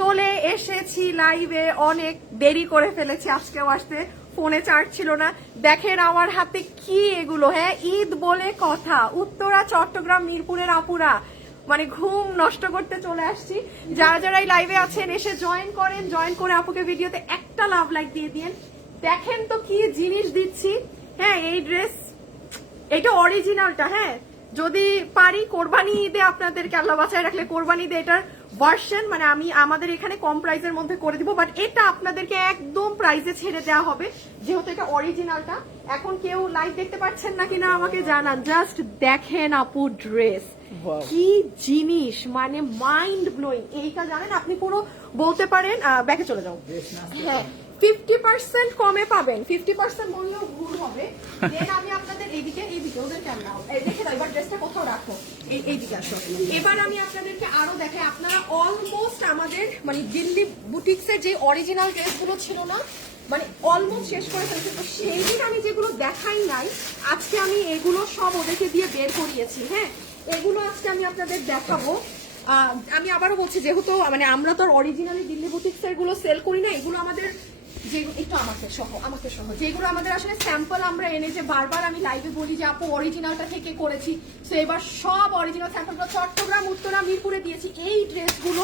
চলে এসেছি লাইভে, অনেক দেরি করে ফেলেছি আজকেও আসতে, ফোনে চার্জ ছিল না। দেখেন আমার হাতে কি এগুলো, হ্যাঁ ঈদ বলে কথা, উত্তরা চট্টগ্রাম মিরপুরের আপুরা মানে ঘুম নষ্ট করতে চলে আসছি। যারা যারা এই লাইভে আছেন এসে জয়েন করেন, জয়েন করে আপুকে ভিডিওতে একটা লাভ লাইক দিয়ে দিন। দেখেন তো কি জিনিস দিচ্ছি। হ্যাঁ এই ড্রেস, এটা অরিজিনালটা, হ্যাঁ যদি পারি কোরবানি ঈদে আপনাদেরকে আল্লাহ বাঁচায় রাখলে কোরবানি ঈদে এটার ভার্সন মানে আমি আমাদের এখানে কম প্রাইসের মধ্যে করে দিব, বাট এটা আপনাদেরকে একদম প্রাইসে ছেড়ে দেওয়া হবে যেহেতু এটা অরিজিনালটা। এখন কেউ লাইভ দেখতে পাচ্ছেন না কিনা আমাকে জানান। জাস্ট দেখেন আপু ড্রেস কি জিনিস, মানে মাইন্ড ব্লোয়িং। এইটা জানেন আপনি পুরো বলতে পারেন ব্যাকে চলে যাও, হ্যাঁ 50% কমে পাবেন, 50% বললেও ভুল হবে। দেন আমি আপনাদের এইদিকে ওদের ক্যামেরা দেখে দাও, এবার ড্রেসটা কোথাও রাখো, এইদিকে আসো। এবার আমি আপনাদেরকে আরো দেখাই, আপনারা অলমোস্ট আমাদের মানে দিল্লি বুটিক্সের যে অরিজিনাল ড্রেসগুলো ছিল না মানে অলমোস্ট শেষ করে ফেলছি, তো সেই দিন আমি যেগুলো দেখাই নাই আজকে আমি এগুলো সব ওদেরকে দিয়ে বের করিয়েছি। হ্যাঁ এগুলো আজকে আমি আপনাদের দেখাবো। আমি আবারও বলছি যেহেতু মানে আমরা তো অরিজিনালি দিল্লি বুটিক্সের গুলো সেল করি না, এগুলো আমাদের যেগুলো একটু আমাকে সহ যেগুলো আমাদের আসলে স্যাম্পল আমরা এনে যে বারবার আমি লাইভে বলি যে আপু অরিজিনালটা থেকে করেছি, তো এবার সব অরিজিনাল স্যাম্পলগুলো চট্টগ্রাম উত্তরা মিরপুরে দিয়েছি। এই ড্রেসগুলো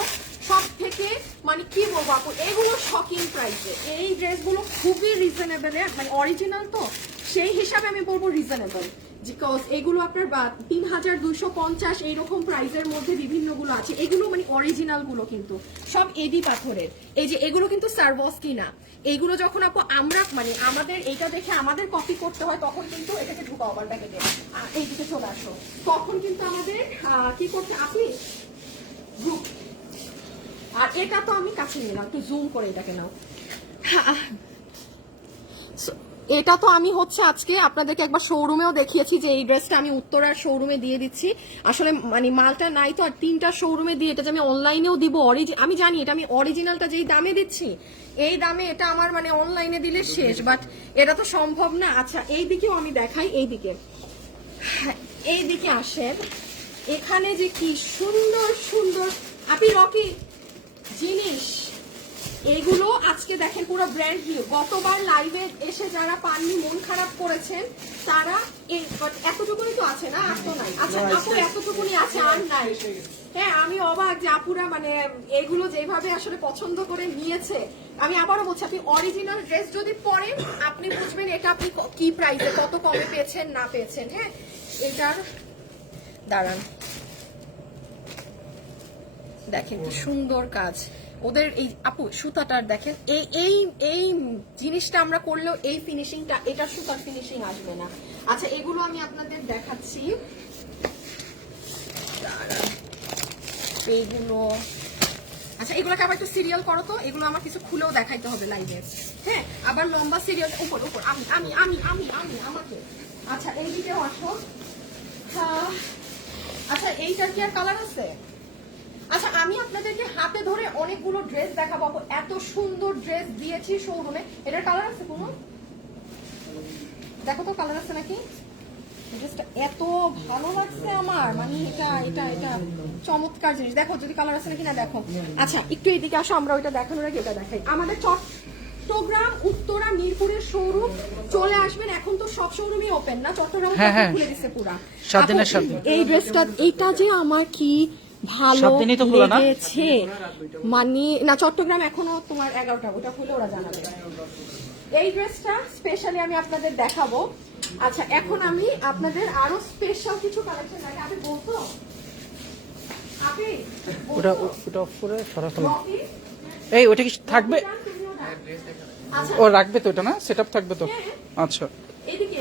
সব থেকে মানে কি বলবো আপু, এগুলো শকিং প্রাইসে, এই ড্রেসগুলো খুবই রিজনেবল, মানে অরিজিনাল তো সেই হিসাবে আমি বলবো রিজনেবল, বিকজ এগুলো আপনার 3250 এইরকম প্রাইসের মধ্যে বিভিন্নগুলো আছে। এগুলো মানে অরিজিনাল গুলো কিন্তু সব এডি পাথরের। এই যে এগুলো কিন্তু সারবস্কি না, এইগুলো যখন আপু আমরা মানে আমাদের এইটা দেখে আমাদের কপি করতে হয় তখন কিন্তু এটাকে ঢুকাও আবার প্যাকেটে, এইদিকে চলে আসো, তখন কিন্তু আমাদের কি করতে আপনি গ্রুপ। আর এটা তো আমি কাছে নিলাম, একটু জুম করে এটাকে নাও। এটা তো আমি হচ্ছে আজকে আপনাদেরকে একবার শোরুমেও দেখিয়েছি যে এই ড্রেসটা আমি উত্তরার শোরুমে দিয়ে দিচ্ছি। আসলে মানে মালটা নাই তো, আর 3টা শোরুমে দিয়ে এটা আমি অনলাইনেও দিব। আমি জানি এটা আমি অরিজিনালটা যেই দামে দিচ্ছি এই দামে এটা আমার মানে অনলাইনে দিলে শেষ, বাট এটা তো সম্ভব না। আচ্ছা এই দিকেও আমি দেখাই, এইদিকে আসেন, এখানে যে কি সুন্দর সুন্দর আপনি রকি জিনিস, এগুলো আজকে দেখেন পুরো ব্র্যান্ড নিউ। গতবার লাইভে এসে যারা পাননি মন খারাপ করেছেন তারা এতটুকুনি তো আছে না, আর তো নাই। আচ্ছা আপু এতটুকুনি আছে আর নাই। হ্যাঁ আমি অবাক যে আপুরা মানে এগুলো যেভাবে আসলে পছন্দ করে নিয়েছে। আমি আবারও বলছি আপনি অরিজিনাল ড্রেস যদি পরেন আপনি বুঝবেন এটা আপনি কি প্রাইসে কত কমে পেয়েছেন না পেয়েছেন। হ্যাঁ এটার দাঁড়ান দেখেন কি সুন্দর কাজ ওদের, এই আপু সুতাটার দেখেন, এই জিনিসটা আমরা করলেও এই ফিনিশিংটা, এটা সুতার ফিনিশিং আসবে না। আচ্ছা এগুলো আমি আপনাদের দেখাচ্ছি, এইগুলো আচ্ছা এগুলোকে আবার একটু সিরিয়াল করো তো, এগুলো আমার কিছু খুলেও দেখাইতে হবে লাইভে। হ্যাঁ আবার লম্বা সিরিয়াল উপর আমি আমি আমি আমি আমি আমাকে। আচ্ছা এই দিকেও আসো। আচ্ছা এইটার কি আর কালার আছে? আচ্ছা আমি আপনাদেরকে হাতে ধরে অনেকগুলো ড্রেস দেখাবো, এত সুন্দর ড্রেস দিয়েছি শোরুমে। এটার কালার আছে কোনো? দেখো তো কালার আছে নাকি। ড্রেসটা এত ভালো লাগছে আমার, মানে এটা এটা এটা চমৎকার জিনিস। দেখো যদি কালার আছে নাকি না দেখো। আচ্ছা একটু এইদিকে আসো, আমরা ওইটা দেখানোর আগে এটা দেখাই। আমাদের চট্টগ্রাম উত্তরা মিরপুরের শোরুম চলে আসবেন, এখন তো সব শোরুমই ওপেন না, চট্টগ্রাম খুলে দিচ্ছে পুরা। এই ড্রেসটা এইটা যে আমার কি ভালো লেগেছে, মানে না চট্টগ্রাম এখনো তোমার 11টা, ওটা হলে ওরা জানাবে। এই ড্রেসটা স্পেশালি আমি আপনাদের দেখাবো। আচ্ছা এখন আমি আপনাদের আরো স্পেশাল কিছু কালেকশন দেখাই। আপনি বলতো আপনি ওটা পুরো সরাসরি এই ওটা কি থাকবে? ও রাখবে তো, ওটা না সেটআপ থাকবে তো। আচ্ছা এদিকে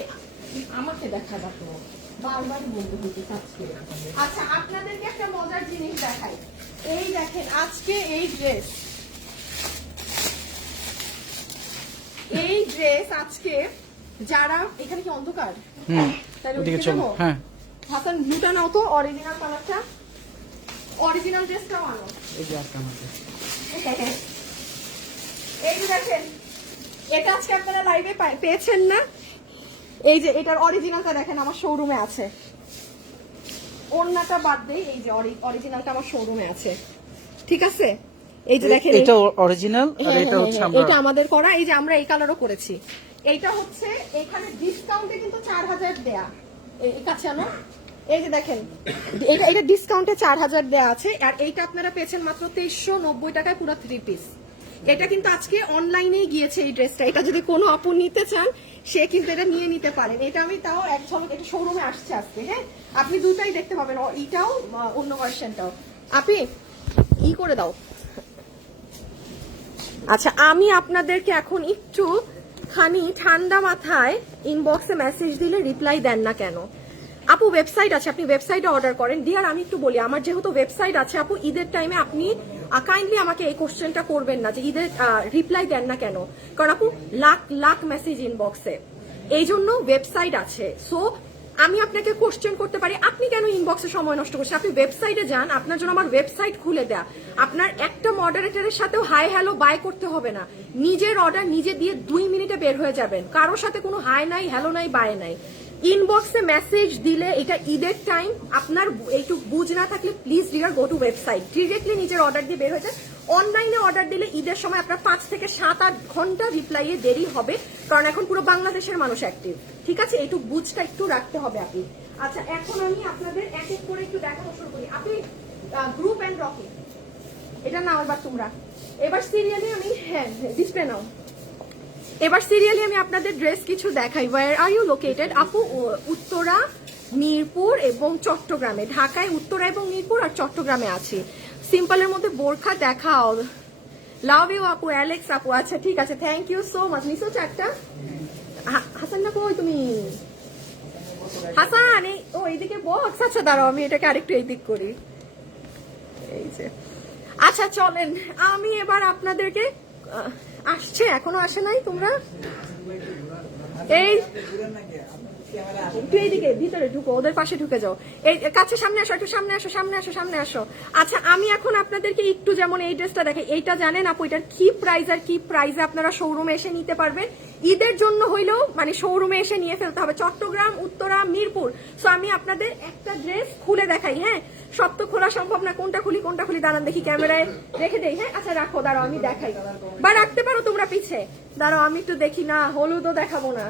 আমাকে দেখা যাবে, বারবার বলতে বলতে চাচ্ছি। আচ্ছা আপনাদেরকে একটা মজার জিনিস দেখাই, এই দেখেন আজকে এই ড্রেস আজকে যারা এখানে কি অন্ধকার, ওদিকে চলো। হ্যাঁ হাসান ব্লুটা নাও তো, অরিজিনাল কালারটা, অরিজিনাল ড্রেসটাও আনো। এই যে একটা আমাদের এই যে দেখেন এটা আজকে আপনারা লাইভে পেয়েছেন না, এই যে এটার অরিজিনালটা দেখেন আমার শোরুমে আছে। ওড়নাটা বাদ দেই, এই যে অরিজিনালটা আমার শোরুমে আছে, ঠিক আছে। এই যে দেখেন এটা অরিজিনাল আর হ্যাঁ, এটা হ্যাঁ, হচ্ছে হ্যাঁ, আমরা এটা আমাদের করা। এই যে আমরা এই কালারও করেছি। এইটা হচ্ছে এখানে ডিসকাউন্টে কিন্তু 4000 দেয়া, এই কাছে আনো। এই যে দেখেন এটা ডিসকাউন্টে 4000 দেয়া আছে, আর এইটা আপনারা পেয়েছেন মাত্র 2390 টাকায় পুরো 3 পিস। এটা কিন্তু আজকে অনলাইনেই গিয়েছে এই ড্রেসটা। এটা যদি কোনো আপু নিতে চান সে কিন্তু এটা নিয়ে নিতে পারেন। এটা আমি তাও এক ঝলক, এটা শোরুমে আসছে আজকে। হ্যাঁ, আপনি দুটাই দেখতে পাবেন, এইটাও অন্য ভার্সনটাও। আপনি ই করে দাও। আচ্ছা, আমি আপনাদেরকে এখন একটু খানি ঠান্ডা মাথায় ইনবক্সে মেসেজ দিলে রিপ্লাই দেন না কেন? আপু ওয়েবসাইট আছে, আপনি ওয়েবসাইটে অর্ডার করেন। ডিয়ার আমি একটু বলি, আমার যেহেতু ওয়েবসাইট আছে আপু, ঈদের টাইমে আপনি কাইন্ডলি আমাকে এই কোশ্চেনটা করবেন না যে ঈদের রিপ্লাই দেন না কেন, কারণ আপু লাখ লাখ মেসেজ ইনবক্সে, এই জন্য ওয়েবসাইট আছে। সো আমি আপনাকে কোশ্চেন করতে পারি আপনি কেন ইনবক্সে সময় নষ্ট করছেন। আপনি ওয়েবসাইটে যান, আপনার জন্য আমার ওয়েবসাইট খুলে দেয়া। আপনার একটা মডারেটরের সাথেও হাই হ্যালো বাই করতে হবে না, নিজের অর্ডার নিজে দিয়ে 2 মিনিটে বের হয়ে যাবেন। কারোর সাথে কোনো হাই নাই, হ্যালো নাই, বাই নাই। ইনবক্সে মেসেজ দিলে, এটা ঈদের টাইম, আপনার এইটুকু বুঝ না থাকলে please deer go to website, directly নিজের অর্ডার দিয়ে বের হয়ে যায়। অনলাইনে অর্ডার দিলে ঈদের সময় আপনার 5 থেকে 7-8 ঘন্টা রিপ্লাইয়ে দেরি হবে, কারণ এখন পুরো বাংলাদেশের মানুষ অ্যাক্টিভ। ঠিক আছে, এইটুকু বুঝটা একটু রাখতে হবে আপনি। আচ্ছা, এখন আমি আপনাদের এক এক করে একটু দেখানো শুরু করি। আপনি গ্রুপ অ্যান্ড রকি এটা নাও। এবার সিরিয়ালি আমি, হ্যাঁ ডিসপ্লে নাও। এবার সিরিয়ালি আমি আপনাদের ড্রেস কিছু দেখাই। Where are you located? আপু উত্তরা, মিরপুর এবং চট্টগ্রামে। ঢাকায় উত্তরা এবং মিরপুর আর চট্টগ্রামে আছি। সিম্পলের মধ্যে বোরখা দেখাও। লাভ ইউ আপু, অ্যালেক্স আপু। আচ্ছা ঠিক আছে, থ্যাংক ইউ সো মাচ। নিসো চারটা। হাসান না কই তুমি? হাসান এই ও এইদিকে বক্স। আচ্ছা দাঁড়াও, আমি এটাকে আরেকটু এইদিক করি। এই যে আচ্ছা চলেন, আমি এবার আপনাদেরকে আসছে, এখনো আসে নাই তোমরা? এই একটু এইদিকে ভিতরে ঢুকো, ওদের পাশে ঢুকে যাও। এই কাছে সামনে আসো, একটু সামনে আসো, সামনে আসো, সামনে আসো। আচ্ছা, আমি এখন আপনাদেরকে একটু, যেমন এই ড্রেসটা দেখাই। এইটা জানেন আপু এটার কি প্রাইস, আর কি প্রাইসে আপনারা শোরুমে এসে নিতে পারবেন। ঈদের জন্য হইলেও মানে শোরুমে এসে নিয়ে ফেলতে হবে, চট্টগ্রাম, উত্তরা, মিরপুর। সো আমি আপনাদের একটা ড্রেস খুলে দেখাই। হ্যাঁ, সব তো খোলা সম্ভব না, কোনটা খুলি দাঁড়ান দেখি, ক্যামেরায় রেখে দেই। হ্যাঁ আচ্ছা রাখো, দাঁড়াও আমি দেখাই, বা রাখতে পারো তোমরা পিছে। দাঁড়াও আমি একটু দেখি। না হলুদও দেখাবো না,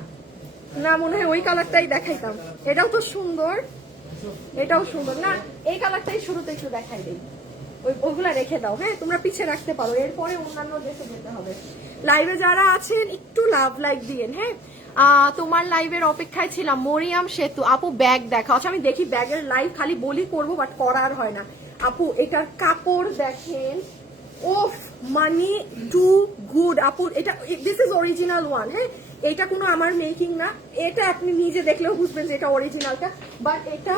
না মনে হয় ওই কালারটাই দেখাইতাম। এটাও তো সুন্দর, এটাও সুন্দর। না এই কালারটাই শুরুতে একটু দেখাই দেই, ওইগুলা রেখে দাও। হ্যাঁ তোমরা পিছে রাখতে পারো, এরপরে অন্যান্য ড্রেসে যেতে হবে। লাইভে যারা আছেন একটু লাভ লাইক দিয়েন। হ্যাঁ তোমার লাইভের অপেক্ষায় ছিলাম। মরিয়াম সেতু আপু ব্যাগ দেখা। আচ্ছা আমি দেখি ব্যাগের লাইভ, খালি বলি করবো বাট করার হয় না। আপু এটার কাপড় দেখেন, ওফ মানি টু গুড আপু। এটা দিস ইজ অরিজিনাল ওয়ান। হ্যাঁ এটা কোনো আমার মেকিং না, এটা আপনি নিজে দেখলেও বুঝবেন যে এটা অরিজিনালটা। বাট এটা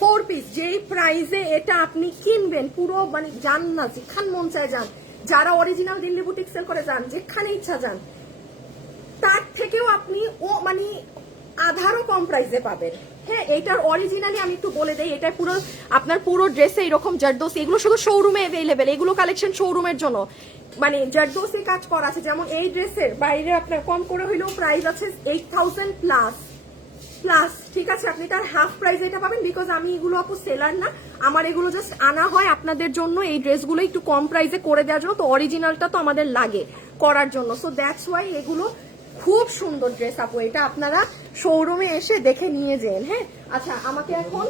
4 পিস, যেই প্রাইসে এটা আপনি কিনবেন পুরো মানে যান না, যেখান মন চায় যান। যারা অরিজিনাল দিল্লি বুটিক সেল করে যান, যেখানে ইচ্ছা যান, তার থেকেও আপনি মানে আধারও কম প্রাইসে পাবেন। হ্যাঁ এইটার অরিজিনালি আমি একটু বলে দেই, এটা পুরো আপনার পুরো ড্রেসে এরকম জারদোসি, এগুলো শুধু শোরুমে অ্যাভেলেবেল, এগুলো কালেকশন শোরুমের জন্য। মানে জারদোসি কাজ করা আছে। যেমন এই ড্রেসের বাইরে আপনার কম করে হইলেও প্রাইস আছে 8000 প্লাস। ঠিক আছে, আপনি তার হাফ প্রাইস এটা পাবেন, বিকজ আমি এগুলো আপু সেলার না, আমার এগুলো জাস্ট আনা হয় আপনাদের জন্য এই ড্রেসগুলো একটু কম প্রাইসে করে দেওয়ার জন্য। তো অরিজিনালটা তো আমাদের লাগে করার জন্য, সো দ্যাটস ওয়াই এগুলো খুব সুন্দর ড্রেস আপু। এটা আপনারা শোরুমে এসে দেখে নিয়ে যান। হ্যাঁ আচ্ছা আমাকে এখন,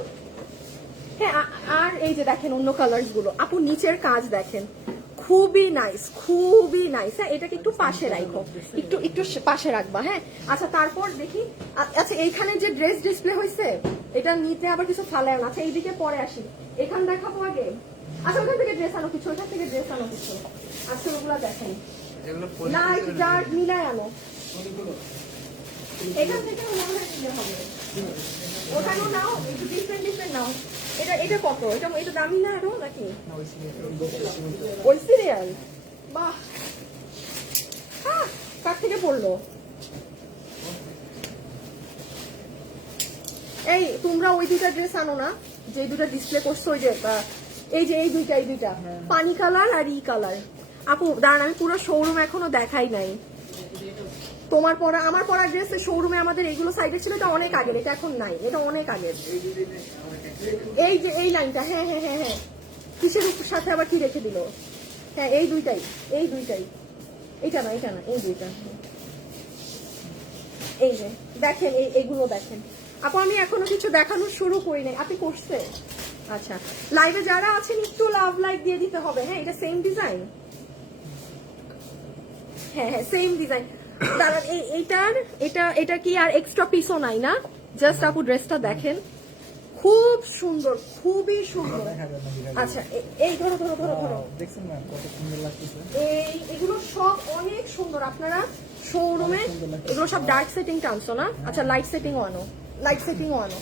হ্যাঁ আর এই যে দেখেন অন্য কালার্স গুলো আপু, নিচের কাজ দেখেন, খুবই নাইস, খুবই নাইস। হ্যাঁ এটাকে একটু পাশে রাখো, একটু পাশে রাখবা। হ্যাঁ আচ্ছা তারপর দেখি। আচ্ছা এইখানে যে ড্রেস ডিসপ্লে হয়েছে, এটা নিতে আবার কিছু ফালায় না। আচ্ছা এইদিকে পরে আসি, এখান দেখাবো আগে। আচ্ছা ওখান থেকে ড্রেস আনো কিছু, ওখান থেকে ড্রেস আনো কিছু। আচ্ছা ওগুলা দেখাই, লাইট ডার্ক মিলায় আনো। এখান থেকে মনে হয় নিতে হবে, ওখানেও নাও, একটু ডিফারেন্ট নাও। এটা কত? এটা দামি না আরো নাকি? ওই সিরিয়াল, বাহ কার থেকে পড়লো? এই তোমরা ওই দুইটা ড্রেস আনো না, যে দুটা ডিসপ্লে করছো, ওই যে এই দুইটা পানি কালার আর ই কালার। আপু দাঁড়ান, আমি পুরো শোরুম এখনো দেখাই নাই। তোমার পরা আমার পরা ড্রেসের শোরুমে আমাদের এইগুলো সাইডে ছিল, এটা অনেক আগের, এটা এখন নাই, এটা অনেক আগের। এই যে এই লাইনটা, হ্যাঁ কিসের সাথে আবার কি রেখে দিল? হ্যাঁ এই দুইটাই, এই দুইটাই, এটা না এটা না, এই দুইটা। এই যে দেখেন, এইগুলো দেখেন আপু। আমি এখনো কিছু দেখানো শুরু করি নাই, আপনি করছে? আচ্ছা, লাইভে যারা আছেন একটু লাভ লাইক দিয়ে দিতে হবে। হ্যাঁ, এটা সেম ডিজাইন। হ্যাঁ হ্যাঁ, সেম ডিজাইন। দাঁড়ান, এইটার এটা কি আর এক্সট্রা পিসও নাই না? জাস্ট আপু ড্রেসটা দেখেন, খুব সুন্দর, খুবই সুন্দর। আচ্ছা, এই ধরো ধরো ধরো ধরো, দেখছেন না কত সুন্দর লাগতেছে? এগুলো সব অনেক সুন্দর। আপনারা শোরুমে এগুলো সব ডার্ক সেটিং টানছো না? আচ্ছা, লাইট সেটিং আনো, লাইট সেটিং আনো।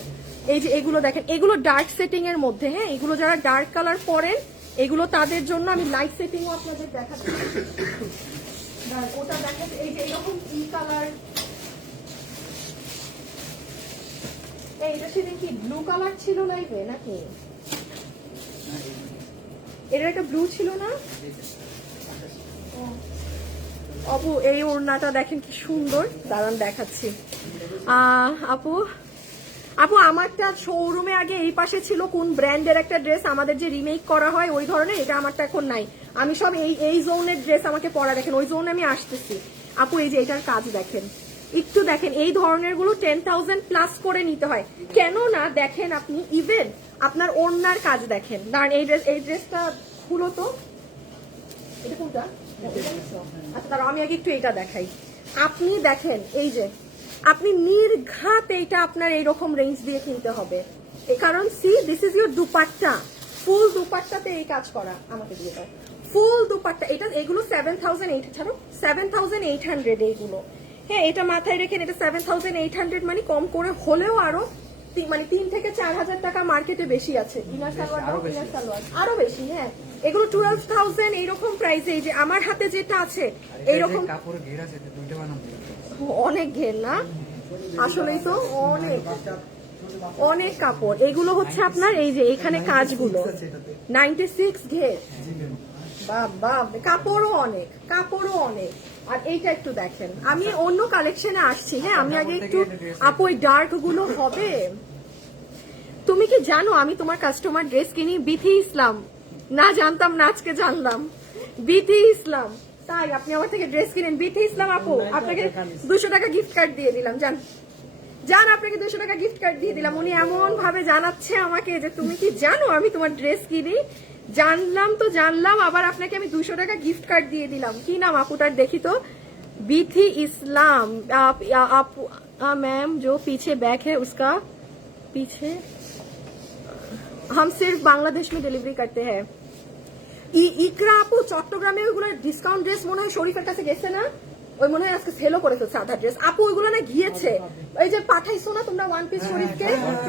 এই যে এগুলো দেখেন, এগুলো ডার্ক সেটিং এর মধ্যে। হ্যাঁ, এগুলো যারা ডার্ক কালার পরেন এগুলো তাদের জন্য। আমি লাইট সেটিংও আপনাদের দেখাচ্ছি। ওটা দেখাচ্ছি, এই যে এরকম কি কালার। এইটা সেদিন কি ব্লু কালার ছিল লাইভে নাকি? এটা একটা ব্লু ছিল না? আপু এই ওড়নাটা দেখেন কি সুন্দর, দাঁড়ান দেখাচ্ছি। আপু আপু আমারটা শোরুমে আগে এই পাশে ছিল কোন ব্র্যান্ডের একটা ড্রেস আমাদের যে রিমেক করা হয় ওই ধরনের, এটা আমারটা এখন নাই। আমি সব এই জোনের ড্রেস আমাকে পরা দেখেন, ওই জোনে আমি আসতেছি। আপু এই যে এটার কাজ দেখেন, একটু দেখেন। এই ধরনের গুলো 10,000 প্লাস করে নিতে হয়। কেন না দেখেন আপনি, ইভেন আপনার ওড়নার কাজ দেখেন। দাঁড়ান, এই ড্রেসটা খুলো তো। এটা কোনটা? আচ্ছা দাঁড়াও, আমি আগে একটু এটা দেখাই। আপনি দেখেন, এই যে আপনি নির্ঘাত এইটা আপনার এইরকম রেঞ্জ দিয়ে কিনতে হবে, কারণ see this is your dupatta. Full দুপাট্টাতে এই কাজ করা। আমাকে দিয়ে দাও ফুল দুপাট্টা। এটা এগুলো 7,800, ছাড়ো 7,800 এইগুলো। হ্যাঁ, এটা মাথায় রেখেন, এটা 7,800 মানে কম করে হলেও আরো মানে 3 থেকে 4,000 টাকা মার্কেটে বেশি আছে। ইনার সালোয়ার আরো বেশি। হ্যাঁ, এগুলো 12,000 এইরকম প্রাইসে। এই যে আমার হাতে যেটা আছে এইরকম অনেক ঘের না, আসলেই তো অনেক অনেক কাপড়। এগুলো হচ্ছে আপনার এই যে এখানে কাজগুলো 96 ঘের। বাবা, কাপড়ও অনেক, কাপড়ও অনেক। আর এইটা একটু দেখেন, আমি অন্য কালেকশনে আসছি। হ্যাঁ, আমি আগে একটু আপু ওই ডার্ক গুলো হবে। তুমি কি জানো আমি তোমার কাস্টমার ড্রেস কিনি? বিথি ইসলাম। না জানতাম না, আজকে জানলাম। বিথি ইসলাম, তাই আপনি আমার থেকে ড্রেস কিনেন? বিথি ইসলাম আপু, আপনাকে 200 টাকা গিফট কার্ড দিয়ে দিলাম। জান আপনাকে 200 টাকা গিফট কার্ড দিয়ে দিলাম। উনি এমন ভাবে জানাচ্ছে আমাকে যে তুমি কি জানো আমি তোমার ড্রেস কিনি? জানলাম তো জানলাম, আবার আপনাকে আমি 200 টাকা গিফট কার্ড দিয়ে দিলাম। কি নাম আপুটার দেখি তো? বিথি ইসলাম। मैम जो पीछे बैग है उसका पीछे हम सिर्फ बांग्लादेश में डिलीवरी करते हैं। ইকরা আপু চট্টগ্রামে ওইগুলো ডিসকাউন্ট ড্রেস মনে হয় শরীফের কাছে গেছে না? ওই মনে হয় আজকে সেলও করে ফেলছে আধা ড্রেস। আপু ওইগুলো না গিয়েছে, ওই যে পাঠাইছো না তোমরা ওয়ান পিস শরীফকে,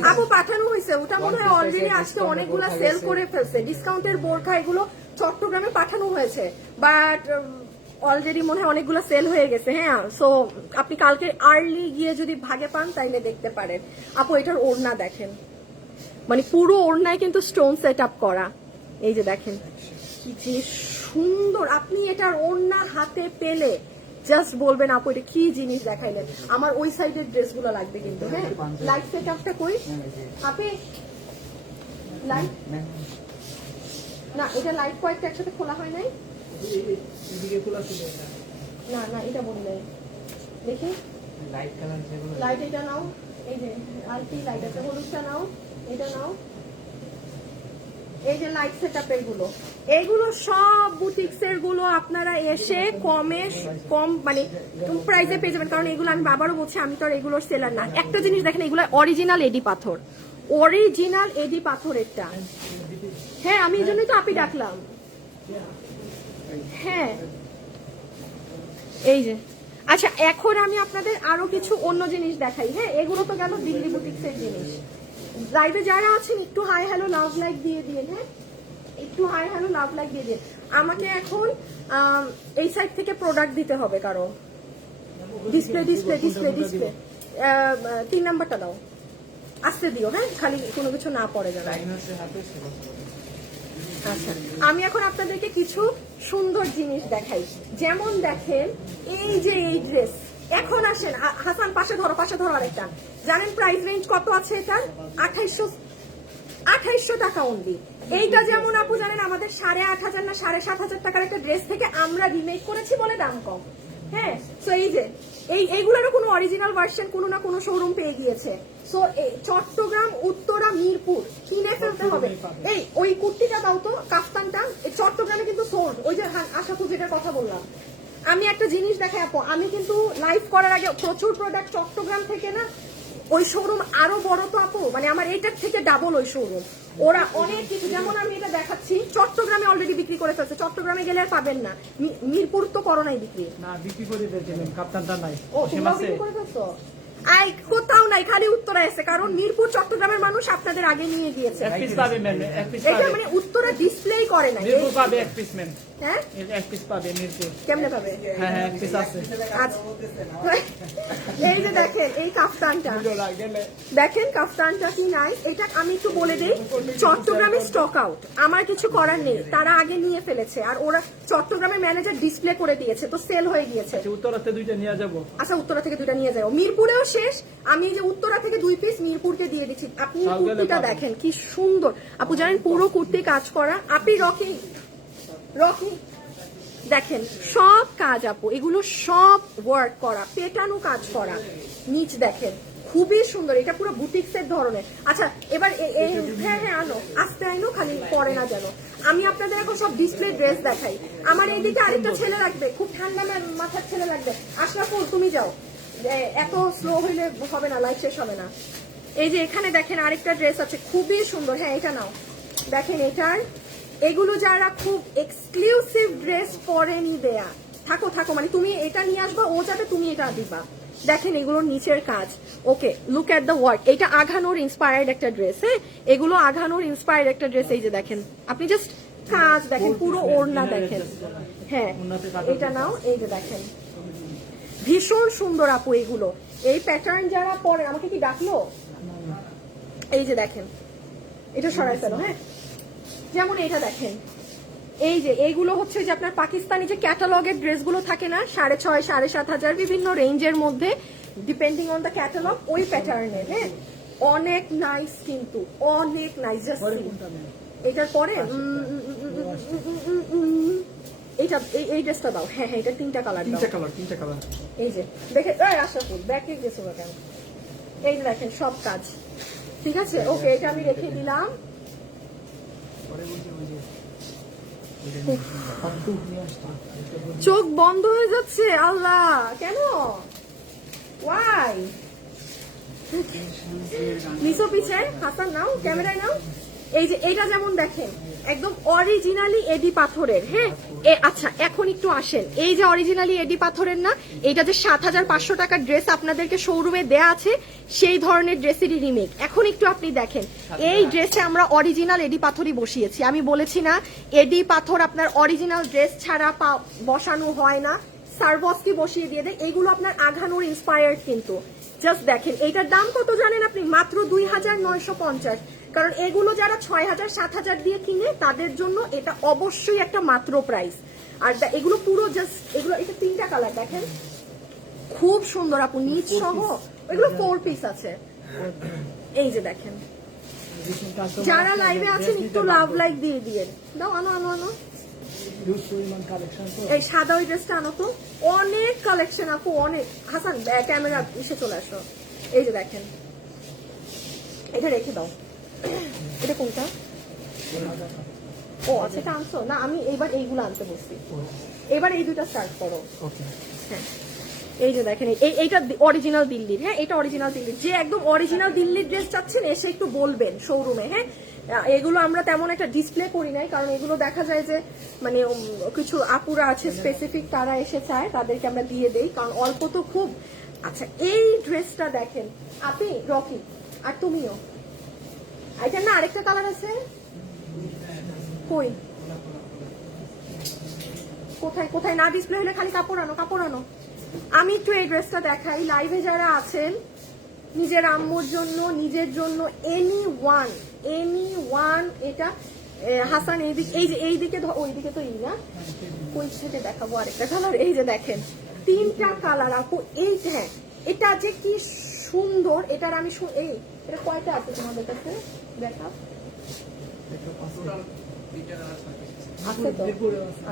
আপু পাঠানো হয়েছে। ওটা মনে হয় অলরেডি আজকে অনেকগুলা সেল করে ফেলছে। ডিসকাউন্টের বোরখা এগুলো চট্টগ্রামে পাঠানো হয়েছে, বাট অলরেডি মনে হয় অনেকগুলো সেল হয়ে গেছে। হ্যাঁ, সো আপনি কালকে আর্লি গিয়ে যদি ভাগে পান তাইলে দেখতে পারেন। আপু এটার ওড়না দেখেন, মানে পুরো ওড়নায় কিন্তু স্টোন সেট আপ করা। এই যে দেখেন কি যে সুন্দর। আপনি এটার ওড়না হাতে পেলে জাস্ট বলবেন আপু এটা কি জিনিস দেখাইলেন। আমার ওই সাইডের ড্রেসগুলো লাগবে কিন্তু। হ্যাঁ, লাইট সেট আপটা কই আপনি? লাইট না, এটা লাইট কয়েকটা একসাথে খোলা হয় নাই? না না, এটা বললে দেখি। লাইট এটা নাও, এই যে আর কি লাইট আছে, হলুদটা নাও, এটা নাও। এই যে লাইট সেটআপের গুলো, এগুলো সব বুটিক্সের গুলো আপনারা এসে কম মানে কম প্রাইসে পেয়ে যাবেন। কারণ এগুলো আমি বাবারও বলছি, আমি তো আর এগুলোর সেলার না। একটা জিনিস দেখেন, এগুলো অরিজিনাল এডি পাথর, অরিজিনাল এডি পাথরেরটা। হ্যাঁ, আমি এই জন্যই তো আপি ডাকলাম। হ্যাঁ, এই যে আচ্ছা, এখন আমি আপনাদের আরো কিছু অন্য জিনিস দেখাই। হ্যাঁ, এগুলো তো গেল দিল্লি বুটিক্সের জিনিস। লাইভে যারা আছেন একটু হাই হ্যালো লাভ লাইক দিয়ে দিন। হ্যাঁ, একটু হাই হ্যালো লাভ লাইক দিয়ে দিন। আমাকে এখন এই সাইড থেকে প্রোডাক্ট দিতে হবে কারো। ডিসপ্লে ডিসপ্লে ডিসপ্লে ডিসপ্লে 3 নাম্বারটা দাও, আসতে দিও। হ্যাঁ, খালি কোনো কিছু না পড়ে যাবে। আচ্ছা, আমি এখন আপনাদেরকে কিছু সুন্দর জিনিস দেখাই। যেমন দেখেন এই যে এই ড্রেস। এখন আসেন হাসান, পাশে ধরো, পাশে ধরো আরেকটা। জানেন প্রাইস রেঞ্জ কত আছে এটার? 2800। 2800 টাকা অনলি। এইটা যেমন আপু জানেন আমাদের 8,500 না 7,500 টাকার একটা ড্রেস থেকে আমরা রিমেক করেছি বলে দাম কম। হ্যাঁ, সো এই যে এইগুলোরও কোনো অরিজিনাল ভার্সন কোনো না কোনো শোরুম পেয়ে গিয়েছে। সো চট্টগ্রাম, উত্তরা, মিরপুর কিনে ফেলতে হবে। এই ওই কুর্তিটা দাও তো, কাফতানটা চট্টগ্রামে কিন্তু সোল্ড। ওই যে আশাফু যেটার কথা বললাম, আমি একটা জিনিস দেখাই আপু, আমি কিন্তু লাইভ করার আগে প্রচুর প্রোডাক্ট চট্টগ্রাম থেকে না, ওই শোরুম আরো বড় তো আপু, মানে আমার এইটার থেকে ডাবল ওই শোরুম। ওরা অনেক কিছু, যেমন আমি এটা দেখাচ্ছি, চট্টগ্রামে অলরেডি বিক্রি করে ফেলছে, চট্টগ্রামে গেলে আর পাবেন না। মিরপুর তো করোনাই বিক্রি, না বিক্রি করে দিয়েছিলেন, কাপ্তানটা নাই। ও তোমরাও বিক্রি করে ফেলছো? আই কোথাও নাই, খালি উত্তরা এসে, কারণ মিরপুর চট্টগ্রামের মানুষ আপনাদের আগে নিয়ে গিয়েছে। এক পিস পাবে ম্যাম, এক পিস এটা পাবে। মানে উত্তরা ডিসপ্লেই করে না। মিরপুর পাবে এক পিস ম্যাম। হ্যাঁ, এক পিস পাবে মিরপুর। কেমনে পাবে? হ্যাঁ হ্যাঁ, এক পিস আছে। আচ্ছা, এই যে দেখেন এই কাফতানটা, দেখেন কাফতানটা কি নাই। এটা আমি একটু বলে দেই, চট্টগ্রামে স্টক আউট, আমার কিছু করার নেই, তারা আগে নিয়ে ফেলেছে, আর ওরা চট্টগ্রামের ম্যানেজার ডিসপ্লে করে দিয়েছে, তো সেল হয়ে গিয়েছে। উত্তরাতে দুইটা নিয়ে যাবো। আচ্ছা, উত্তরা থেকে দুইটা নিয়ে যাবো, মিরপুরেও শেষ। আমি এই যে উত্তরা থেকে 2 পিস মিরপুরকে দিয়ে দিচ্ছি। আপনি কুর্তিটা দেখেন কি সুন্দর আপু, জানেন পুরো কুর্তি কাজ করা। আপনি রকি দেখেন সব কাজ আপু, এগুলো সব ওয়ার্ক করা, পেটানো কাজ করা। নিচ দেখেন খুবই সুন্দর, এটা পুরো বুটিক্সের ধরনের। আচ্ছা এবার হ্যাঁ হ্যাঁ আনো, আস্তে আইনো, খালি পরে না যেন। আমি আপনাদের এখন সব ডিসপ্লে ড্রেস দেখাই। আমার এইদিকে আরেকটা ছেলে লাগবে, খুব ঠান্ডা মাথার ছেলে লাগবে। আশরাফুল তুমি যাও, এত স্লো হইলে হবে না, লাইফ শেষ হবে না। এই যে এখানে দেখেন আরেকটা ড্রেস আছে খুবই সুন্দর, হ্যাঁ এটা নাও। দেখেন এটার, এগুলো যারা খুব এক্সক্লুসিভ ড্রেস পরেনি দেয়া, থাকো মানে তুমি এটা নিয়ে আসবা, ও যাতে তুমি এটা দিবা। দেখেন এগুলোর নিচের কাজ, ওকে লুক এট দ্য ওয়ার্ক। এটা আঘানোর ইন্সপায়ার্ড একটা ড্রেস, হ্যাঁ এগুলো আঘানোর ইন্সপায়ার্ড একটা ড্রেস। এই যে দেখেন আপনি জাস্ট কাজ দেখেন, পুরো ওড়না দেখেন। হ্যাঁ এটা নাও, এই যে দেখেন ভীষণ সুন্দর আপু এগুলো। এই প্যাটার্ন যারা পরে, আমাকে কি ডাকলো? এই যে দেখেন এটা সরাই ফেলো। হ্যাঁ যেমন এটা দেখেন, এই যে এইগুলো হচ্ছে যে আপনার পাকিস্তানি যে ক্যাটালগের ড্রেসগুলো থাকে না, 6,500 7,500 বিভিন্ন রেঞ্জের মধ্যে, ডিপেন্ডিং অন দ্য ক্যাটালগ, ওই প্যাটার্নের। হ্যাঁ অনেক নাইস, কিন্তু অনেক নাইস। জাস্ট এটার পরে এইটা, এই ড্রেসটা দাও। হ্যাঁ হ্যাঁ, এটা 3টা কালার দাও। 3টা কালার। এই যে দেখে আশাফুল ব্যাকে গেছো কেন? এই যে দেখেন সব কাজ ঠিক আছে, ওকে এটা আমি রেখে দিলাম। চোখ বন্ধ হয়ে যাচ্ছে, আল্লাহ কেন? ওয়াই? নিচো পিছে হাসান নাও, ক্যামেরায় নাও। এই যে এইটা যেমন দেখেন একদম অরিজিনালি এডি পাথরের। হ্যাঁ আচ্ছা এখন একটু আসেন, এই যে অরিজিনালি এডি পাথরের না, এইটা যে 7,500 টাকার ড্রেস আপনাদেরকে শোরুমে দেয়া আছে, সেই ধরনের ড্রেসেরই রিমেক। এখন একটু আপনি দেখেন, এই ড্রেসে আমরা অরিজিনাল এডি পাথরই বসিয়েছি। আমি বলেছি না এডি পাথর আপনার অরিজিনাল ড্রেস ছাড়া বসানো হয় না, সার্ভসকি বসিয়ে দিয়ে দেয়। এইগুলো আপনার আঘানোর ইন্সপায়ার্ড কিন্তু। জাস্ট দেখেন এইটার দাম কত জানেন আপনি? মাত্র 2,950। কারণ এগুলো যারা 6,000 7,000 দিয়ে কিনে তাদের জন্য এটা অবশ্যই একটা মাত্র প্রাইস। আর এগুলো পুরো জাস্ট এগুলো, এটা 3টা কালার দেখেন খুব সুন্দর আপু, নিচ সহ। এগুলো 4 পিস আছে। এই যে দেখেন, যারা লাইভে আছেন একটু লাভ লাইক দিয়ে দিয়ে দাও। আনো আনো আনো, এই সাদা ওই ড্রেসটা আনো তো, অনেক কালেকশন আপু অনেক। হাসান ক্যামেরা এসে চলে আসো। এই যে দেখেন, এটা রেখে দাও। এটা কোনটা? ও আচ্ছা এটা আনছো না, আমি এবার এইগুলো আনতে বসছি। এবার এই দুটা স্টার্ট করো। হ্যাঁ এই যে দেখেন এইটা অরিজিনাল দিল্লির। হ্যাঁ এটা অরিজিনাল দিল্লির। যে একদম অরিজিনাল দিল্লির ড্রেস চাচ্ছেন এসে একটু বলবেন শোরুমে। হ্যাঁ এগুলো আমরা তেমন একটা ডিসপ্লে করি নাই, কারণ এগুলো দেখা যায় যে মানে কিছু আপুরা আছে স্পেসিফিক, তারা এসে চায়, তাদেরকে আমরা দিয়ে দেই, কারণ অল্প তো খুব। আচ্ছা এই ড্রেসটা দেখেন আপনি, রকি আর তুমিও। এটা না আরেকটা কালার আছে, কই কোথায় কোথায়? না ডিসপ্লে হলে খালি কাপড় আনো, কাপড় আনো। আমি একটু এই ড্রেসটা দেখাই, লাইভে যারা আছেন নিজের আম্মুর জন্য, নিজের জন্য, এনি ওয়ান। এটা হাসান এইদিকে, এই যে এইদিকে, ওইদিকে তো এই না, ওই থেকে দেখাবো আরেকটা কালার। এই যে দেখেন 3টা কালার আপু। এই হ্যাঁ এটা যে কি সুন্দর, এটার আমি এই এটা কয়টা আছে তোমাদের কাছে দেখা? আছে তো?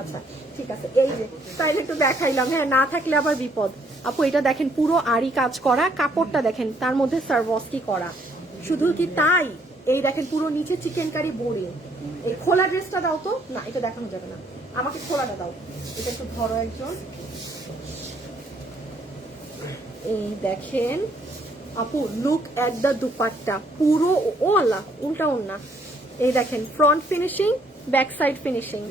আচ্ছা ঠিক আছে, এই যে তাইলে একটু দেখাইলাম, হ্যাঁ না থাকলে আবার বিপদ। আপু এটা দেখেন পুরো আড়ি কাজ করা, কাপড়টা দেখেন তার মধ্যে সার্ভসকি করা। শুধু কি তাই, এই দেখেন পুরো নিচে চিকেন কারি বোরিং। এই খোলা ড্রেসটা দাও তো, না এটা দেখানো যাবে না, আমাকে খোলাটা দাও। এটা একটু ধরো একজন। এই দেখেন আপু, লুক এট দ্য দুপাট্টা, পুরো ও আল্লাহ উল্টা ওন্না। এই দেখেন front finishing, back side finishing,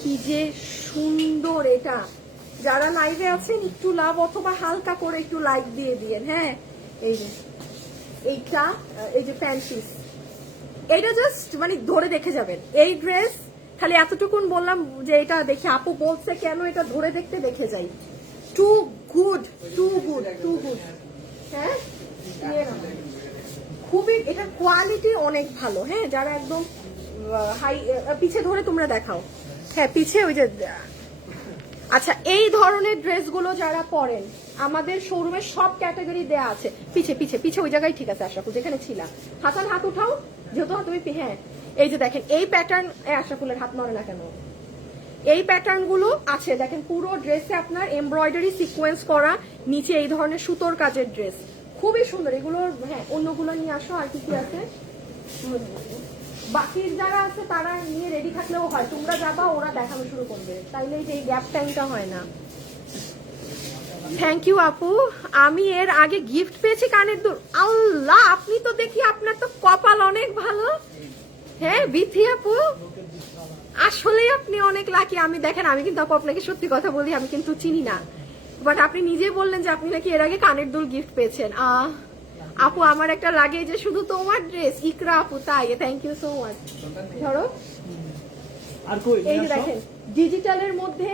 কি যে সুন্দর এটা। যারা লাইভে আছেন একটু লাভ অথবা হালকা করে একটু লাইক দিয়ে দিয়েন। হ্যাঁ এই যে এইটা, এই যে প্যান্ট পিস, এইটা জাস্ট মানে ধরে দেখে যাবেন। এই ড্রেস খালি এতটুকুন বললাম যে এটা দেখে আপু বলছে কেন এটা ধরে দেখতে, দেখে যাই। Too good, too good, too good. হ্যাঁ নিয়ে নাও। খুবই এটার কোয়ালিটি অনেক ভালো। হ্যাঁ যারা একদম হাই, পিছে ধরে তোমরা দেখাও, হ্যাঁ পিছে ওই যে। আচ্ছা এই ধরনের ড্রেসগুলো যারা পরেন, আমাদের শোরুমে সব ক্যাটাগরি দেয়া আছে। পিছে পিছে পিছে ওই জায়গায় ঠিক আছে, আশরাফুল যেখানে ছিলাম। হাসান হাত উঠাও, যেহেতু তুমি, হ্যাঁ এই যে দেখেন এই প্যাটার্ন, আশরাফুলের হাত নড়ে না কেন? এই প্যাটার্ন গুলো আছে দেখেন, পুরো ড্রেসে আপনার এমব্রয়ডারি সিকোয়েন্স করা, নিচে এই ধরনের সুতোর কাজের ড্রেস, খুবই সুন্দর এগুলো। হ্যাঁ অন্যগুলো নিয়ে আসো, আর কি কি আছে। বাকির যারা আছে তারা নিয়ে রেডি থাকলেও হয়, তোমরা যাবা ওরা দেখানো শুরু করবে, তাইলে এই গ্যাপ টাইমটা হয় না। থ্যাংক ইউ আপু, আমি এর আগে গিফট পেয়েছি কানের দুল। আল্লাহ, আপনি তো দেখি আপনার তো কপাল অনেক ভালো। হ্যাঁ বিথি আপু, আসলেই আপনি অনেক লাকি। আমি দেখেন, আমি কিন্তু আপু আপনাকে সত্যি কথা বলি, আমি কিন্তু চিনি না, বাট আপনি নিজে বললেন যে আপনি নাকি এর আগে কানের দুল গিফট পেয়েছেন। আপু আমার একটা লাগে যে শুধু তোমার ড্রেস, ইকরা আপু, তাই থ্যাংক ইউ সো মাচ। ধরো আর কই এই যে দেখেন ডিজিটালের মধ্যে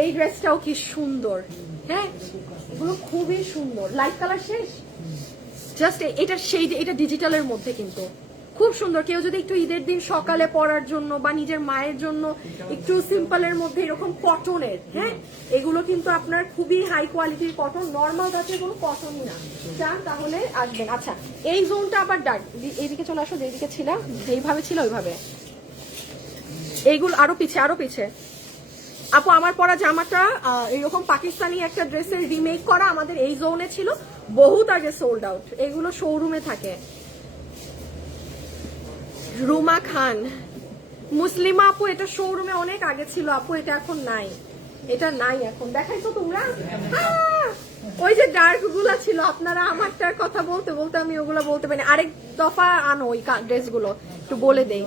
এই ড্রেসটাও কি সুন্দর। হ্যাঁ এগুলো খুবই সুন্দর, লাইট কালার শেষ, জাস্ট এটা সেই, এটা ডিজিটালের মধ্যে কিন্তু খুব সুন্দর। কেউ যদি একটু ঈদের দিন সকালে পরার জন্য বা নিজের মায়ের জন্য একটু সিম্পলের মধ্যে এরকম কটনের, হ্যাঁ এগুলো কিন্তু আপনার খুবই হাই কোয়ালিটির কটন, নর্মাল গাছের কোনো কটনই না, চান তাহলে আসবেন। আচ্ছা এই জোনটা আবার ডার্ক, এইদিকে চলে আসো, যেদিকে ছিল যেইভাবে ছিল ওইভাবে। এইগুলো আরো পিছে, আরো পিছে। আপু আমার পরা জামাটা এরকম পাকিস্তানি একটা ড্রেসের রিমেক করা, আমাদের এই জোনে ছিল, বহুত আগে সোল্ড আউট, এগুলো শোরুমে থাকে। রুমা খান, মুসলিমা আপু এটা শোরুমে অনেক আগে ছিল আপু, এটা এখন নাই, এটা নাই এখন। দেখাইছো তোমরা? ওই যে ডার্ক গুলা ছিল, আপনারা আমারটার কথা বলতে বলতে আমি ওগুলো বলতে পারি। আরেক দফা আনো ওই ড্রেসগুলো, একটু বলে দেই।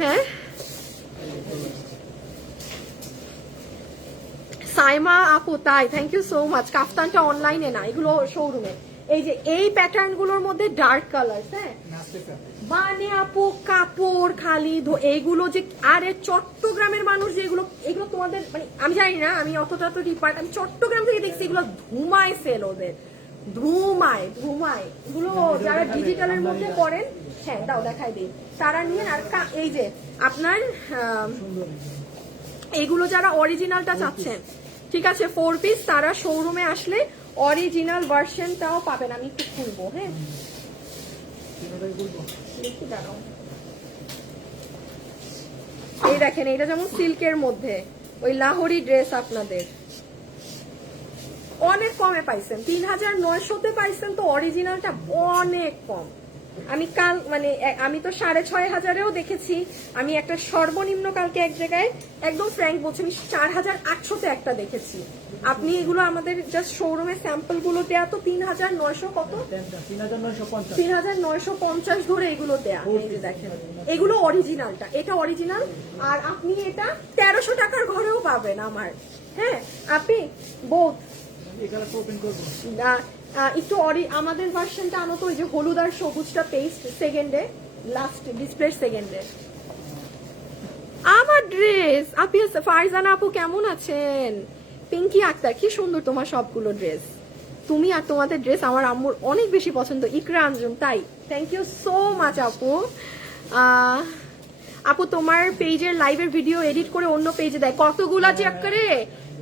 হ্যাঁ সাইমা আপু, তাই থ্যাংক ইউ সো মাচ। কাফতানটা অনলাইনে না, এগুলো শোরুমে। এই যে এই প্যাটার্ন গুলোর মধ্যে ডার্ক কালার, হ্যাঁ মানে আপু কাপড় খালি এইগুলো যে, আরে চট্টগ্রামের মানুষ যেগুলো, এগুলো তোমাদের মানে আমি জানি না, আমি অতটা তো ডিপার্ট, আমি চট্টগ্রাম থেকে দেখছি এগুলো ধুমায় সেল, ওদের ধুমায় ধুমায়। এগুলো যারা ডিজিটালের মধ্যে পড়েন, হ্যাঁ দাও দেখাই দিই, তারা নিয়ে। আর এই যে আপনার এইগুলো যারা অরিজিনালটা চাচ্ছেন, ঠিক আছে 4 পিস, তারা শোরুমে আসলে অরিজিনাল ভার্সনটাও পাবেন। আমি একটু খুলবো, হ্যাঁ এই দেখেন, এটা যেমন সিল্কের মধ্যে ওই লাহোরি ড্রেস, আপনাদের অনেক কমে পাইছেন, 3900-তে পাইছেন, তো অরিজিনালটা অনেক কম। আমি কাল মানে আমি তো 6500-এও দেখেছি, আমি একটা সর্বনিম্ন কালকে এক জায়গায় একদম ফ্র্যাঙ্ক বলছি, আমি 4800-তে একটা দেখেছি। আপনি এগুলো আমাদের জাস্ট শোরুমে স্যাম্পল গুলো দেয়া, তো 3900 কত, 3950 ধরে এগুলো দেয়া। এই যে দেখেন এগুলো অরিজিনালটা, এটা অরিজিনাল। আর আপনি এটা 1300 টাকার ঘরেও পাবেন আমার। হ্যাঁ আপনি বোথ একটু আমাদের ভার্সনটা আনো তো, ওই যে হলুদ আর সবুজটা পেস্ট, সেকেন্ডে লাস্ট ডিসপ্লে সেকেন্ডে। আমার ড্রেস আপনি, ফারজানা আপু কেমন আছেন? পিঙ্কি আক্তার, কি সুন্দর তোমার সবগুলো ড্রেস, তুমি আর তোমাদের ড্রেস আমার আম্মুর অনেক বেশি পছন্দ। ইকরা আঞ্জুম, তাই থ্যাংক ইউ সো মাচ আপু। আপু তোমার পেজের লাইভের ভিডিও এডিট করে অন্য পেজে দেয়, কতগুলা চেক করে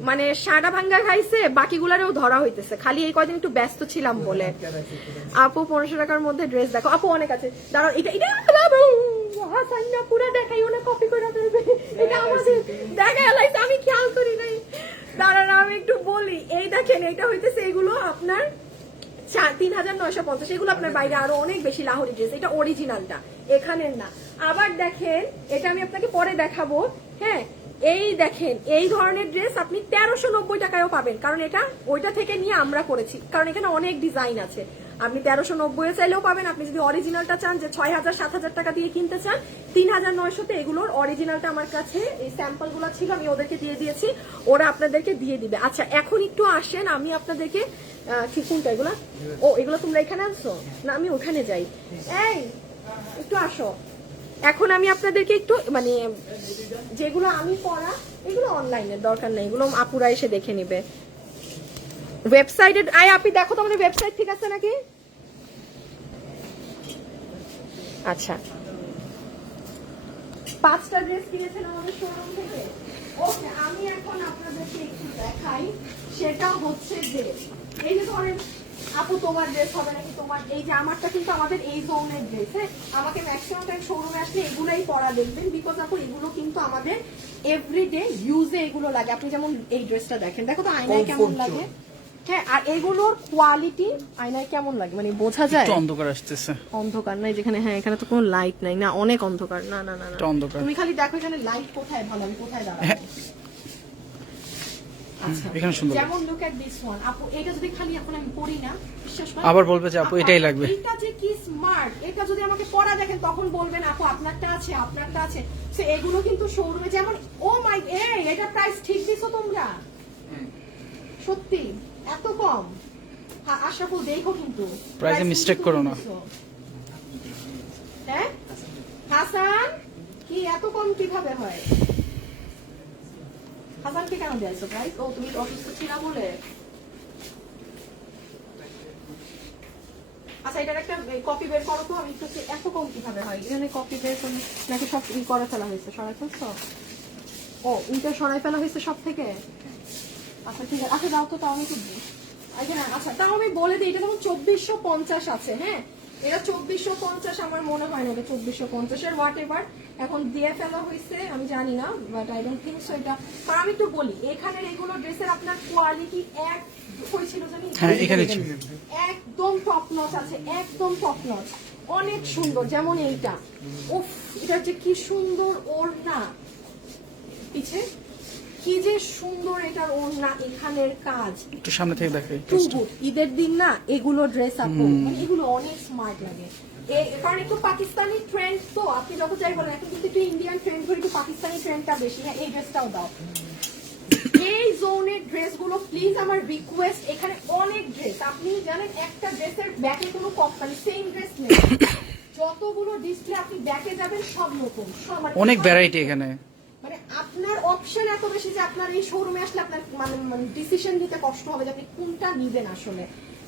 মানে সাড়া ভাঙ্গা খাইছে, বাকিগুলারেও ধরা হইতেছে, খালি এই কয়দিন একটু ব্যস্ত ছিলাম বলে। আপু 1500 টাকার মধ্যে ড্রেস দেখো। আপু অনেক আছে, দাঁড়াও এটা এটা হাসান না পুরো দেখাই, ওনা কপি করে ফেলবে। এটা আমাদের দেখা লাইছে, আমি খেয়াল করি নাই। দাঁড়ান আমি একটু বলি, এই দেখেন এটা হইতেছে এগুলো আপনার 3950, এগুলো আপনার বাইরে আরো অনেক বেশি লাহোরি ড্রেস, এটা অরিজিনালটা, এখানের না। আবার দেখেন এটা আমি আপনাকে পরে দেখাবো, হ্যাঁ এই দেখেন এই ধরনের ড্রেস আপনি 1390 টাকায়ও পাবেন, কারণ এটা ওইটা থেকে নিয়ে আমরা করেছি, কারণ এখানে অনেক ডিজাইন আছে। আপনি 1390 চাইলেও পাবেন, আপনি যদি অরিজিনালটা চান যে 6000-7000 টাকা দিয়ে কিনতে চান 3900-তে, এগুলোর অরিজিনালটা আমার কাছে এই স্যাম্পল গুলো ছিল, আমি ওদেরকে দিয়ে দিয়েছি, ওরা আপনাদেরকে দিয়ে দিবে। আচ্ছা এখন একটু আসেন, আমি আপনাদেরকে কি কোনটা এগুলা, ও এগুলো তোমরা এখানে আনছো না, আমি ওখানে যাই। এই একটু আসো, এখন আমি আপনাদেরকে একটু মানে যেগুলো আমি পড়া, এগুলো অনলাইনের দরকার নেই, এগুলো আপুরা এসে দেখে নিবে ওয়েবসাইটে। আই আপনি দেখো তো আমাদের ওয়েবসাইট ঠিক আছে নাকি। আচ্ছা 5টা ড্রেস কিনেছেন আমাদের শোরুম থেকে। ওকে আমি এখন আপনাদেরকে একটু দেখাই, সেটা হচ্ছে যে এই যে ধরেন আপু তোমার ড্রেস হবে নাকি, তোমার এই যে আমারটা কিন্তু আমাদের এই জোনের ড্রেস, হ্যাঁ আমাকে ম্যাক্সিমাম টাইম শোরুমে আসলে এগুলাই পরা দেখবেন, বিকজ আপু এগুলো কিন্তু আমাদের এভরিডে ইউজে এগুলো লাগে। আপনি যেমন এই ড্রেসটা দেখেন, দেখো তো আয়নায় কেমন লাগে, হ্যাঁ আর এগুলোর কোয়ালিটি আয়নায় কেমন লাগে মানে বোঝা যায়। একটু অন্ধকার আসতেছে, অন্ধকার নাই যেখানে, হ্যাঁ এখানে তো কোনো লাইট নাই না, অনেক অন্ধকার, না না না না অন্ধকার। তুমি খালি দেখো এখানে লাইট কোথায় ভালো, আমি কোথায় দাঁড়াবো। আচ্ছা এখানে সুন্দর, যেমন লুক এট দিস ওয়ান। আপু এটা যদি খালি এখন আমি পরি না, বিশ্বাস করেন আবার বলবে যে আপু এটাই লাগবে। এটা যে কি স্মার্ট, এটা যদি আমাকে পরা দেখেন তখন বলবেন আপু আপনারটা আছে, আপনারটা আছে। সো এগুলো কিন্তু শোরুমে যেমন, ও মাই এই এটা প্রাইস ঠিক দিছো তোমরা, সত্যি এত কম। হ্যাঁ আশরাফুল দেখো কিন্তু প্রাইসে মিস্টেক করো না। হ্যাঁ হাসান কি এত কম কিভাবে হয়? হাসানকে কেন দিয়েছো প্রাইস? ও তুমি অসুস্থ ছিলা বলে। আচ্ছা এটার একটা কপি বের করো তো, আমি একটু এত কম কিভাবে হয়? এখানে কপি বের করে নাকি সব ই করে ফেলা হয়েছে, সরাই ফেলছো? ও ইটা সরাই ফেলা হয়েছে সব থেকে। আচ্ছা ঠিক আছে, আচ্ছা দাও তো, তাও আমি একটু আচ্ছা তাও আমি বলে দিই, এটা যেমন 2450 আছে, হ্যাঁ এটা 2450 আমার মনে হয় না এটা 2450 এর হোয়াট এভার এখন দিয়ে ফেলা হয়েছে, আমি জানি না, but I don't think so এটা। কারণ আমি একটু বলি এখানের এগুলো ড্রেসের আপনার কোয়ালিটি এক হয়েছিল জানি, হ্যাঁ এখানে একদম টপ নচ আছে, একদম টপ নচ, অনেক সুন্দর। যেমন এইটা, উফ এটা যে কি সুন্দর ওড়না, পিছে কি যে সুন্দর এটার ওড়না, এখানের কাজ একটু সামনে থেকে দেখাই। ঈদের দিন না এগুলো ড্রেস আপু মানে এগুলো অনেক স্মার্ট লাগে, কারণ একটু পাকিস্তানি ট্রেন্ড তো, আপনি যত যাই বলেন এখন কিন্তু একটু ইন্ডিয়ান ট্রেন্ড করে একটু পাকিস্তানি ট্রেন্ডটা বেশি। হ্যাঁ এই ড্রেসটাও দাও, এই জোনের ড্রেসগুলো প্লিজ আমার রিকোয়েস্ট। এখানে অনেক ড্রেস, আপনি জানেন একটা ড্রেসের ব্যাকে কোনো মানে সেম ড্রেস নেই, যতগুলো ডিসপ্লে আপনি ব্যাকে যাবেন সব নতুন, সব অনেক ভ্যারাইটি এখানে, মানে আপনার অপশন এত বেশি যে আপনার এই শোরুমে আসলে আপনার মানে ডিসিশন নিতে কষ্ট হবে যে আপনি কোনটা নিবেন আসলে,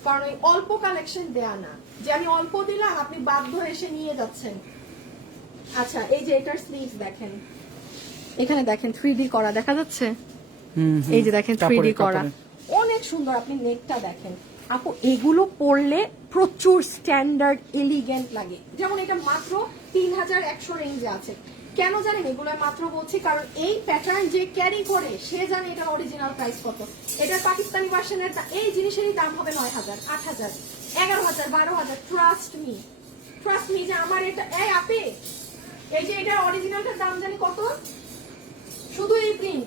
কারণ এই অল্প কালেকশন দেয়া না যে আমি অল্প দিলাম আপনি বাধ্য এসে নিয়ে যাচ্ছেন। আচ্ছা এই যে এটার স্লিভস দেখেন, এখানে দেখেন 3D করা দেখা যাচ্ছে, এই যে দেখেন 3D করা অনেক সুন্দর, আপনি নেকটা দেখেন আপু, এগুলো পরলে প্রচুর স্ট্যান্ডার্ড এলিগেন্ট লাগে। যেমন এটা মাত্র 3100 রেঞ্জে আছে, কেন জানেন এগুলো মাত্র বলছি কারণ এই প্যাটার্ন যে ক্যারি করে সে জানে এটা অরিজিনাল প্রাইস কত। এটার পাকিস্তানি ভার্সনের এই জিনিসেরই দাম হবে 9000, 8000, 11000, 12000। ট্রাস্ট মি যে আমার এটা এই আপি এই যে এটার অরিজিনালটার দাম জানি কত, শুধু এই প্রিন্ট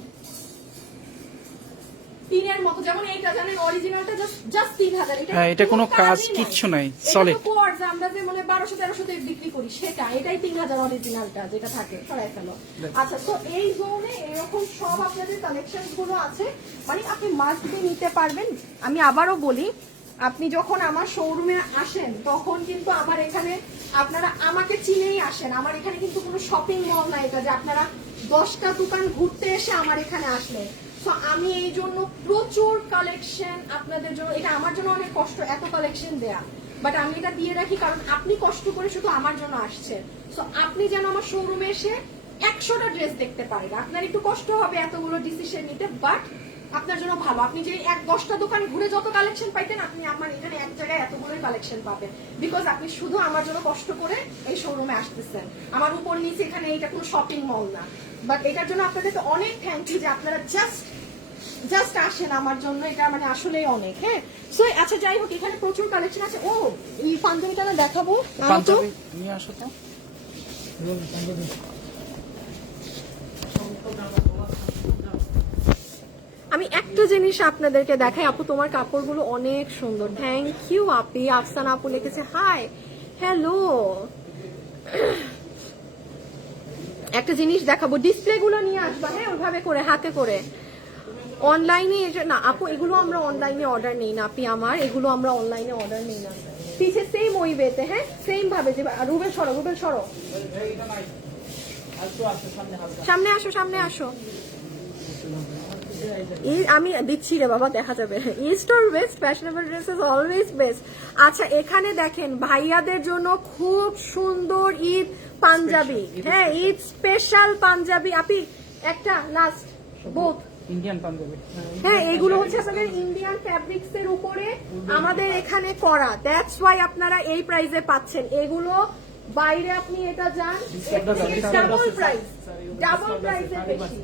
তিনের মতো, যেমন এইটা জানেন অরিজিনালটা জাস্ট 3000। এটা কোনো কাজ কিচ্ছু নাই, সলিড। আমরা যে মানে 1200-1300 বিক্রি করি সেটা, এটাই 3000 অরিজিনালটা যেটা থাকে, সরাই ফেলো। আচ্ছা তো এই জোনে এরকম সব আপনাদের কালেকশন গুলো আছে, মানে আপনি মাস্ট বি নিতে পারবেন। আমি আবারও বলি আপনি যখন আমার শোরুমে আসেন তখন কিন্তু আমার এখানে আপনারা আমাকে চিনেই আসেন, আমার এখানে কিন্তু কোনো শপিং মল নাই এটা যে আপনারা 10টা দোকান ঘুরতে এসে আমার এখানে আসলেন। তো আমি এই জন্য প্রচুর কালেকশন আপনাদের জন্য, এটা আমার জন্য অনেক কষ্ট এত কালেকশন দেয়া, বাট আমি এটা দিয়ে রাখি কারণ আপনি কষ্ট করে শুধু আমার জন্য আসছেন। সো আপনি যেন আমার শোরুমে এসে 100টা ড্রেস দেখতে পারেন, আপনার একটু কষ্ট হবে এতগুলো ডিসিশন নিতে, বাট আপনার জন্য ভালো। আপনি যে 10টা দোকান ঘুরে যত কালেকশন পাইতেন, আপনি আমার এখানে এক জায়গায় এতগুলোই কালেকশন পাবেন, বিকজ আপনি শুধু আমার জন্য কষ্ট করে এই শোরুমে আসতেছেন। আমার উপর নিচে এখানে এটা কোনো শপিং মল না, বাট এটার জন্য আপনাদেরকে অনেক থ্যাংক ইউ যে আপনারা জাস্ট আসেন আমার জন্য, এটা মানে আসলেই অনেক। হ্যাঁ, সো আচ্ছা যাই হোক, এখানে প্রচুর কালেকশন আছে। ও এই পাঞ্জাবিটা না দেখাবো, আনো তো। পাঞ্জাবি নিয়ে আসো তো। আমি একটা জিনিস আপনাদেরকে দেখাই। আপু তোমার কাপড়গুলো অনেক সুন্দর, থ্যাংক ইউ আপি। আফসানা আপু লিখেছে হাই, হ্যালো। একটা জিনিস দেখাবো, ডিসপ্লে গুলো নিয়ে আসবা, হ্যাঁ ওইভাবে করে হাতে করে। অনলাইনে না আপু, এগুলো আমরা অনলাইনে অর্ডার নেই না আপি আমার, এগুলো আমরা অনলাইনে অর্ডার নেই না। পিছে সেম ওই ওয়েতে, হ্যাঁ সেম ভাবে যে রুবেল সরো, রুবেল সরো, সামনে আসো, সামনে আসো। আমি দিচ্ছি রে বাবা, দেখা যাবে। East or West, fashionable dresses always best. আচ্ছা এখানে দেখেন ভাইয়াদের জন্য খুব সুন্দর ঈদ পাঞ্জাবি, হ্যাঁ ঈদ স্পেশাল পাঞ্জাবি। আপনি একটা লাস্ট বোথ ইন্ডিয়ান পাঞ্জাবি। হ্যাঁ এগুলো হচ্ছে আপনাদের ইন্ডিয়ান ফ্যাব্রিক্স এর উপরে আমাদের এখানে করা, দ্যাটস ওয়াই আপনারা এই প্রাইসে পাচ্ছেন। এগুলো বাইরে আপনি এটা যান ডাবল প্রাইস, ডাবল প্রাইসের বেশি,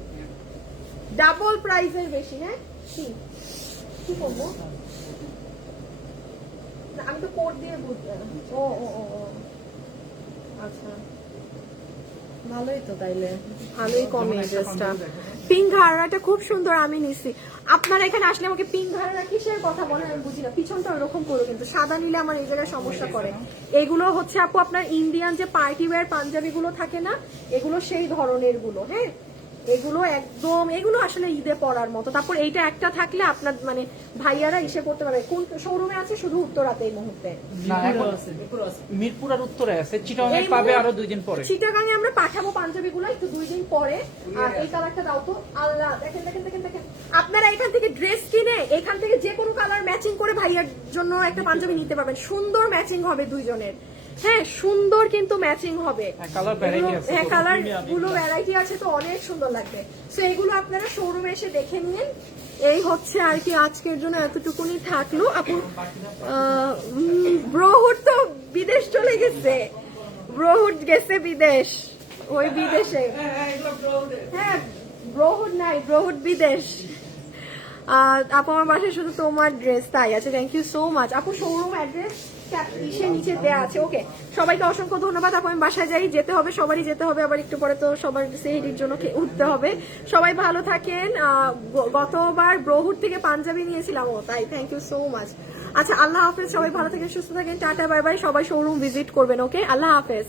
ডাবল প্রাইসের বেশি। হ্যাঁ কি করবো না, আমি তো কোড দিয়ে বুঝতে। ও ও ও ও আচ্ছা ভালোই তো, তাইলে ভালোই কমে ড্রেসটা। পিঙ্ক ঘাড়াটা খুব সুন্দর, আমি নিছি। আপনারা এখানে আসলে আমাকে পিঙ্ক ঘাড়া কিসের কথা বলেন আমি বুঝি না। পিছনটা ওরকম করো, কিন্তু সাদা নিলে আমার এই জায়গায় সমস্যা করে। এগুলো হচ্ছে আপু আপনার ইন্ডিয়ান যে পার্টি ওয়্যার পাঞ্জাবি গুলো থাকে না, এগুলো সেই ধরনের গুলো। হ্যাঁ এগুলো একদম, এগুলো আসলে ঈদে পরার মতো। তারপর এইটা একটা থাকলে আপনার মানে ভাইয়ারা ইসে করতে পারবে। কোন শোরুমে আছে? শুধু উত্তরাতে এই মুহূর্তে। মিরপুর আর উত্তরে আছে, চিটাগাং পাবে আরো 2 দিন পরে। চিটাগাঙে আমরা পাঠাবো পাঞ্জাবি গুলো একটু 2 দিন পরে। আর এই কালারটা দাও তো। আল্লাহ, দেখেন দেখেন দেখেন দেখেন, আপনারা এখান থেকে ড্রেস কিনে এখান থেকে যে কোনো কালার ম্যাচিং করে ভাইয়ার জন্য একটা পাঞ্জাবি নিতে পারবেন। সুন্দর ম্যাচিং হবে দুইজনের। হ্যাঁ সুন্দর কিন্তু ম্যাচিং হবে। হ্যাঁ কালার গুলো ভ্যারাইটি আছে তো অনেক সুন্দর লাগবে। সো এগুলো আপনারা শোরুমে এসে দেখে নিন। এই হচ্ছে আর কি আজকের জন্য এতটুকুনি থাকলো। আপু ব্রোহুড তো বিদেশ চলে গেছে, ব্রোহুড গেছে বিদেশ, ওই বিদেশে। হ্যাঁ ব্রোহুড নাই, ব্রোহুড বিদেশ। আপু আমার বাসায় শুধু তোমার ড্রেস তাই আছে, থ্যাংক ইউ সো মাচ আপু। শোরুম অ্যাড্রেস নিচে দেওয়া আছে। ওকে সবাইকে অসংখ্য ধন্যবাদ আপু। আমি বাসায় যাই, যেতে হবে, সবারই যেতে হবে, আবার একটু পরে তো সবার সেহরির জন্য উঠতে হবে। সবাই ভালো থাকেন। গতবার ব্রোহুড থেকে পাঞ্জাবি নিয়েছিলাম, ও তাই, থ্যাংক ইউ সো মাচ। আচ্ছা আল্লাহ হাফেজ, সবাই ভালো থাকেন, সুস্থ থাকেন, টাটা বাই বাই। সবাই শোরুম ভিজিট করবেন। ওকে আল্লাহ হাফেজ।